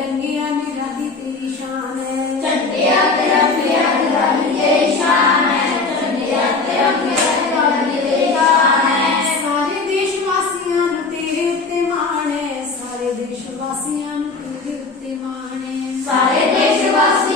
तिरंगिया निराली तेरी शान है, झंडिया तिरंगिया निराली तेरी शान है, झंडिया तिरंगिया निराली तेरी शान है। सारे देशवासियां नूं तेरे उत्ते माण है, सारे देशवासियां नूं तेरे उत्ते माण है, सारे देशवासी